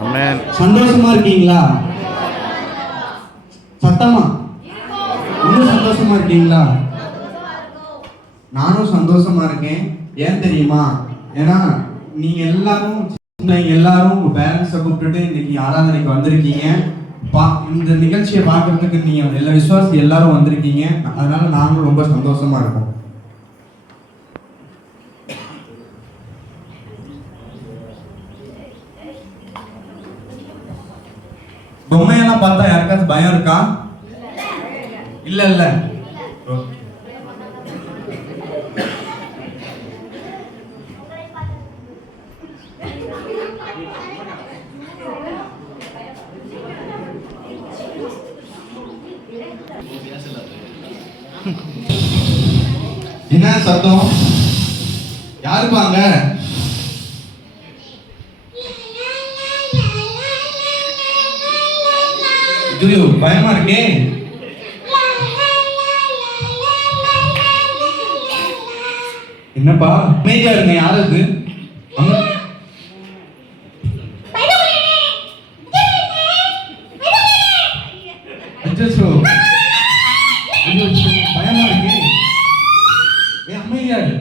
ஆமென். சந்தோஷமா இருக்கீங்களா? சத்தமா இன்னும் சந்தோஷமா இருக்கீங்களா? நானும் சந்தோஷமா இருக்கேன். ஏன் தெரியுமா? ஏன்னா நீங்க எல்லாரும் எல்லாரும் உங்க பேரண்ட்ஸை கூப்பிட்டுட்டு இன்னைக்கு ஆராதனைக்கு வந்திருக்கீங்க. இந்த நிகழ்ச்சியை பார்க்கறதுக்கு நீங்க எல்லா விசுவாசி எல்லாரும் வந்திருக்கீங்க. அதனால நாங்களும் ரொம்ப சந்தோஷமா இருக்கோம். பொம்மையெல்லாம் பார்த்தா யாருக்காவது பயம் இருக்கா? இல்ல இல்ல. என்ன சத்தம்? யாரு பாங்க? ஐயோ பயமா இருக்கே. என்னப்பா அமைதியா இருங்க. யாருக்கு? பயமா இருக்கு. அமைதியா இரு.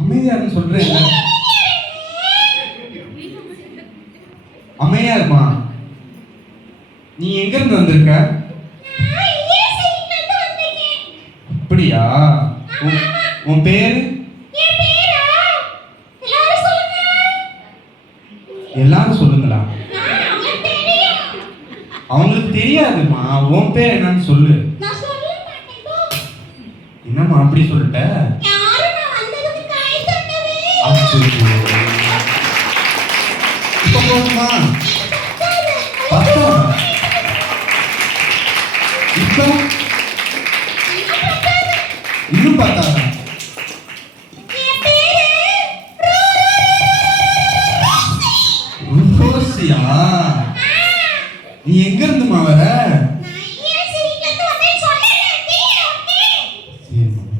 அமைதியா இரு சொல்றேன். அமைதியா இருமா. நீ எங்க இருந்து வந்திருக்க? அப்படியா? உன் பேரு? எல்லாரும் சொல்லுங்களா? அவங்களுக்கு தெரியாதுமா. உன் பேர் என்னன்னு சொல்லு. என்னம்மா அப்படி சொல்லிட்ட? இப்ப போதுமா? இப்ப இன்னும் பார்த்தாங்க. நீ எங்க இருந்துமா வர?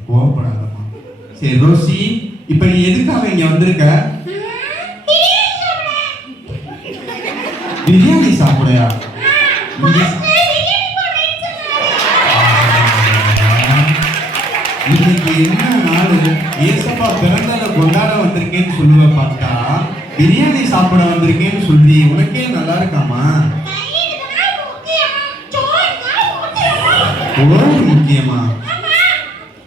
கோவப்படாதம்மா. சரி ரோசி, இப்ப நீ எதுக்காக இங்க வந்திருக்க? பிரியாணி சாப்பிடையா? இன்னைக்கு என்ன நாள்? ஏசப்பா பிறந்தத கொண்டாட வந்திருக்கேன்னு சொல்லுவ பார்த்தா பிரியாணி சாப்பிட வந்திருக்கேன்னு சொல்லி உனக்கே நல்லா இருக்காமா? சோறு முக்கியமா?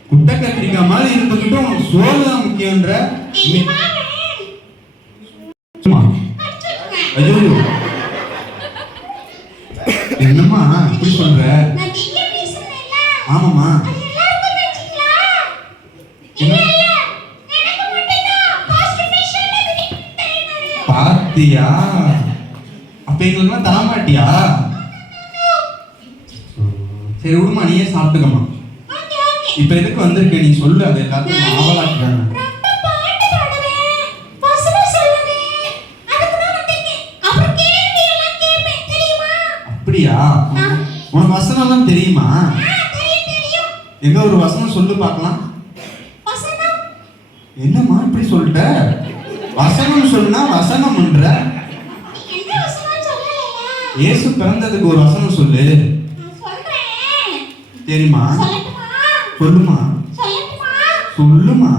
குட்டை கத்திரிக்காய் மாதிரி இருந்துகிட்டு உனக்கு சோறு தான் முக்கியன்ற. ஐயோ என்னம்மா இப்படி சொல்ற? ஆமாமா. பாத்தியா? அப்ப எங்களுக்கு தர மாட்டியா? சரி விடுமா, நீயே சாப்பிட்டுக்கமா. இப்ப எதுக்கு வந்திருக்க நீ சொல்லு. அது எல்லாத்தையும் ஆவலாக்குறாங்க. அப்படியா? உனக்கு வசனம் எல்லாம் தெரியுமா? எங்க ஒரு வசனம் சொல்லு பார்க்கலாம். என்னம்மா இப்படி சொல்லிட்ட? வசனம் சொல்லுனா வசனம்ன்ற. இயேசு பிறந்ததுக்கு ஒரு வசனம் சொல்லு. தெரியுமா? சொல்லுமா. சொல்லுமா.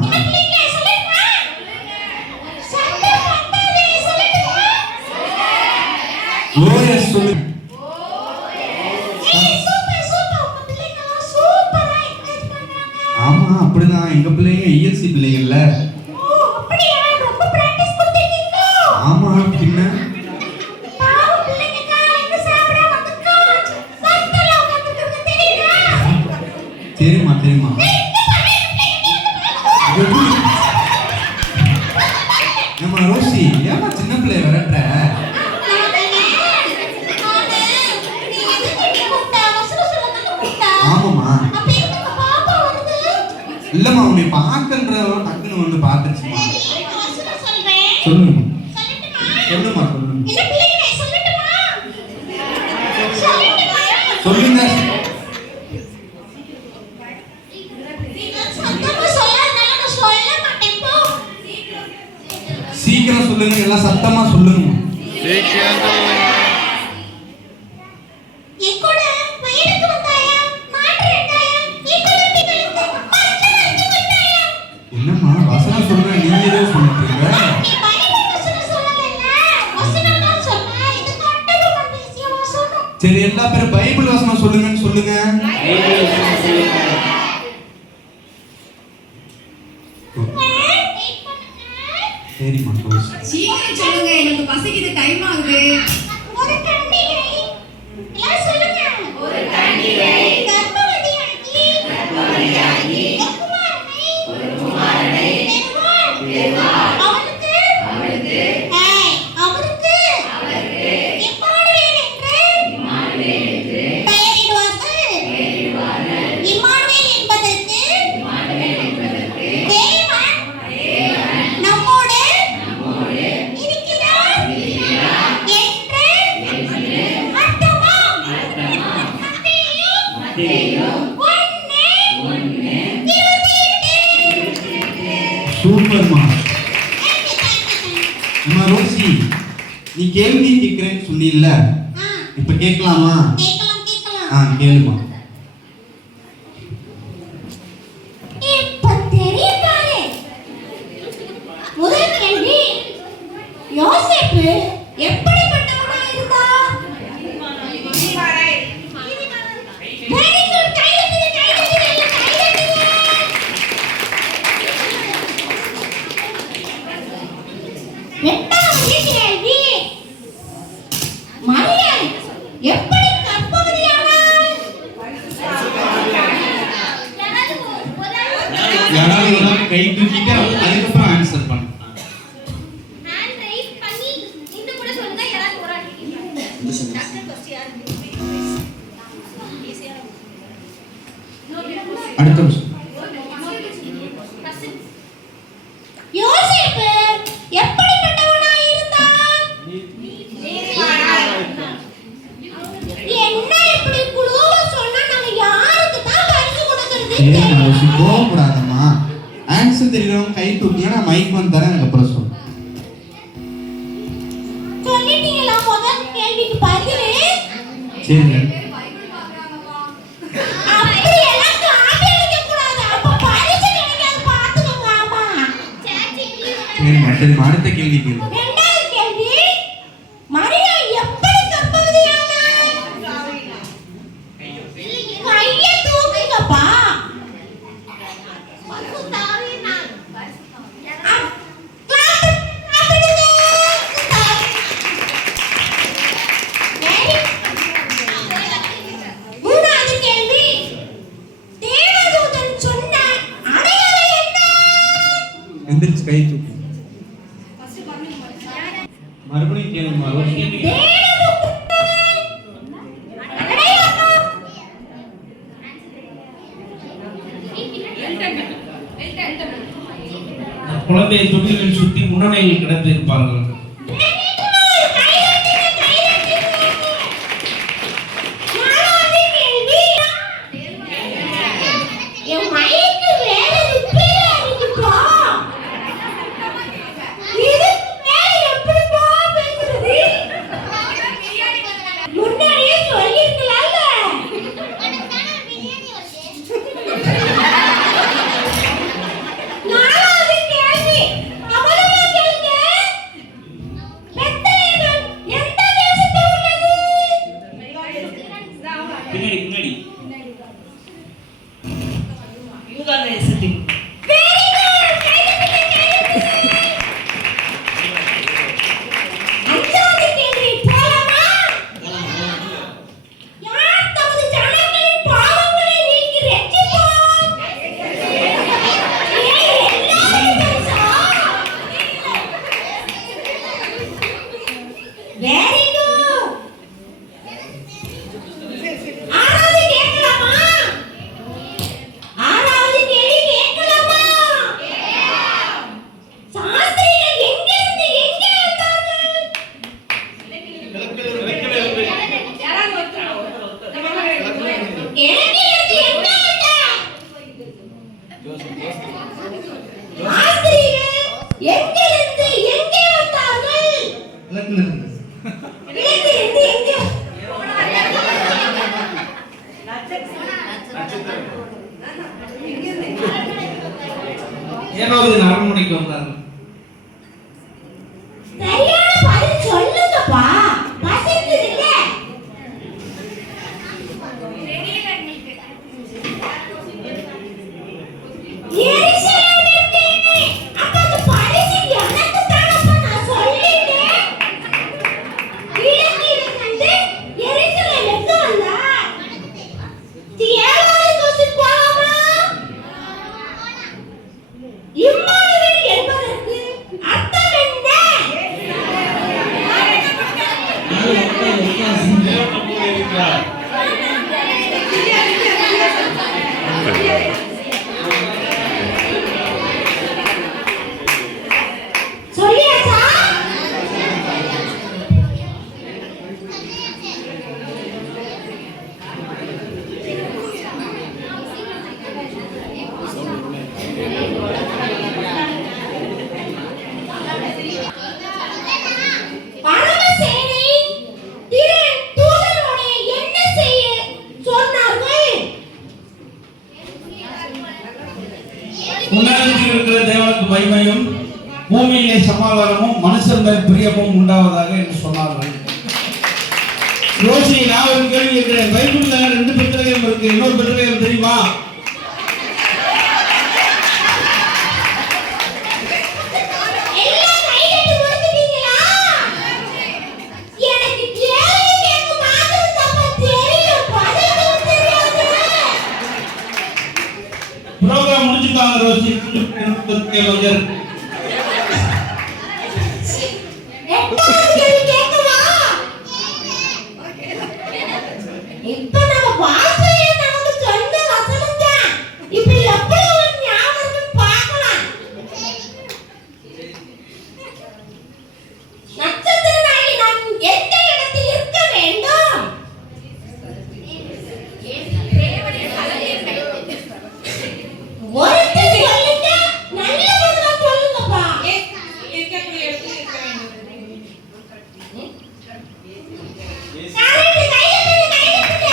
ஓஎஸ் சொல்லு. ஆமா அப்படிதான். எங்க பிள்ளைங்க இஎல்சி பிள்ளைங்கல்ல. ஆமா பின்ன. தெரியுமா? தெரியுமா? ஏமா ரோசி, ஏமா சின்ன பிள்ளை விரட்டுற? ஆமாமா. இல்லம்மா உன்னை பார்க்கன்ற டக்குன்னு வந்து பார்த்துச்சுமா. சொல்லுமா. சொல்லுமா. சொல்லுங்க. சீக்கிரம் சொல்லுங்க. எல்லாம் சத்தமா சொல்லுங்க. என்னம்மா வசனம் சொல்ற நீங்க ஏதோ சொல்றீங்க? சரி எல்லா பேரும் பைபிள் வசனம் சொல்லுங்கன்னு சொல்லுங்க. சரிம்மா சீக்கிரம் சொல்லுங்க, எனக்கு பசிக்குது, டைம் ஆகுது. ஒரு கன்னிகை எல்லாம் சொல்லுங்க. ஒரு கன்னிகை கர்ப்பவதியாகி ஒரு குமாரனை பெறுவாள். அவருக்கு இம்மானுவேல் என்று பெயரிடுவார்கள். இம்மானுவேல் என்பதற்கு தேவன் நம்மோடு இருக்கிறார் என்று அர்த்தமாம். மத்தேயு 1:28. சூப்பர்மா. அம்மா ரோசி, நீ கேள்வி கேட்கிறேன்னு சொன்னீல்ல, இப்ப கேட்கலாமா? கேளுமா. இப்ப தெரியும் பாரு. முதல் கேள்வி, யோசேப்பு எப்படிப்பட்டவனா இருந்தா? Very good. கை தட்டுங்க. இரண்டாவது கேள்வி, மரியாள் எப்படி கர்ப்பவதியானாள்? யாராவது ஒரு ஆள் கை தூக்கிட்டு அதுக்கப்புறம் ஆன்சர் பண்ணு. ஹேண்ட் ரைஸ் பண்ணி இன்னும் கூட சொல்லுங்க. யாராவது ஒரு ஆள் டாக்டர் ஃபர்ஸ்ட் யார்? அடுத்த விஷயம். யோசேப்பு எப்படிப்பட்டவனா இருந்தான்? என்ன இப்படி குழுவா சொன்னா நாங்க யாருக்கு தான் பரிசு கொடுக்கிறது? ஏன் ரோசி கோவப்படாதம்மா. ஆன்சர் தெரியறவங்க கை தூக்கினா மைக் வந்து தரேன், அதுக்கப்புறம் சொல்லு. சொல்லிட்டீங்களா முதல் கேள்விக்கு பதில்? சரிங்க. அப்படி எல்லாம் காட்டி அடிக்க கூடாது. அப்ப பரிசு கிடைக்காது, பாத்துக்கோங்க. ஆமா. சரிம்மா, அடுத்த கேள்வி கேளு. இரண்டாவது கேள்வி, மரியாள் எப்படி கர்ப்பவதியானாள்? கையை தூக்குங்கப்பா. மூணாவது கேள்வி, தேவதூதன் சொன்ன அடையாளம் என்ன? எந்திரிச்சு கை தூக்கு. மறுபடியும் கேளுமா ரோசி. குழந்தையை தொட்டிலில் சுற்றி முன்னணியில் கிடந்திருப்பார்கள். என் மைக்கு வேற ரிப்பேர் ஆகிடுச்சுப்பா. இதுக்கு மேல எப்படிப்பா பேசுறது? முன்னாடியே சொல்லிருக்கலாம்ல. நாலாவது கேள்வி, அவளமா கேளுங்க. பெத்லகேம் எந்த தேசத்தில் உள்ளது? பின்னாடி யூதா தேசத்தில். Very good. அஞ்சாவது கேள்வி, போலாமா? யார் தமது ஜனங்களின் பாவங்களை நீக்கி ரட்சிப்பார்? எல்லாரும் பரிசா? Very good. ஆறாவது கேட்கலாமா? ஆறாவது கேள்வி கேட்கலாமா? சாஸ்திரிகள் எங்கிருந்து எங்கே வந்தார்கள்? கிழக்கிலிருந்து எங்கே வந்தார்? சாஸ்திரிகள் எங்கிருந்து எங்கே வந்தார்கள்? கிழக்குல இருந்து. சொல்லியாச்சா? பரமசேனை தூதனோடே என்ன செய்ய சொன்னார்கள்? உன்னதத்தில் இருக்கிற தேவனுக்கு மகிமையும் பூமியிலே சமாதானமும் மனுஷன் மேல் பிரியமும் உண்டாவதாக என்று சொன்னார்கள். ரோஷி, நான் ஒரு கேள்வி கேட்கிறேன். பைபிள்ல 2 பெத்லகேம் இருக்கு. இன்னொரு பெத்லகேம் தெரியுமா? எல்லாம் கையிட்டு முடிச்சிட்டீங்களா? எனக்கு கேள்வி கேட்க மாத்திரம் தப்பா தெரியும், பதில் தெரியாது. ப்ரோக்ராம் முடிச்சுட்டாங்க ரோஷி. 2 பெத்லகேம் வந்து இருக்கு. எட்டாவது கேள்வி கேட்கவா? இப்ப நம்ம வாசையை நமக்கு சொந்த வசனம் தான். இப்ப எப்படி ஒரு ஞாபகம் பார்க்கலாம். நட்சத்திரனாகி நாம் எந்த இடத்தில் இருக்க வேண்டும்? ஒருத்தர் சொல்லுங்க, நல்ல பதிலா சொல்லுங்கப்பா. இருக்கக்கூடிய இடத்துல இருக்க வேண்டும். கரெக்ட், கையெழுத்து.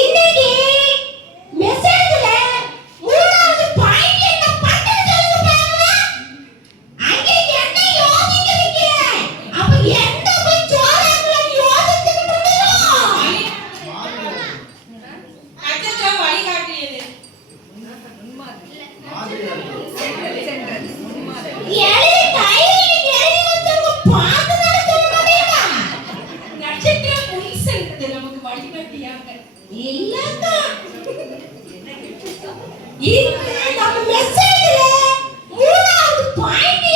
இன்னைக்கு மெசேஜ்ல மூணாவது பாயிண்ட் என்ன பண்றது சொல்லுங்க பாருங்க. அங்க என்ன யோசிக்கிறீங்க? அப்ப எந்த போய் சோறாங்கள யோசிச்சுக்கிட்டு இருக்கோம். நட்சத்திரம் வழிகாட்டியது. எழுதி கையில எழுதி வச்சவங்க பார்த்து தான் சொல்ல முடியுமா? நட்சத்திரம் முன் சென்றது நமக்கு வழிகாட்டியாக. இல்லக்கா. இந்த நம்ம மெசேஜ்ல மூணாவது பாயிண்ட்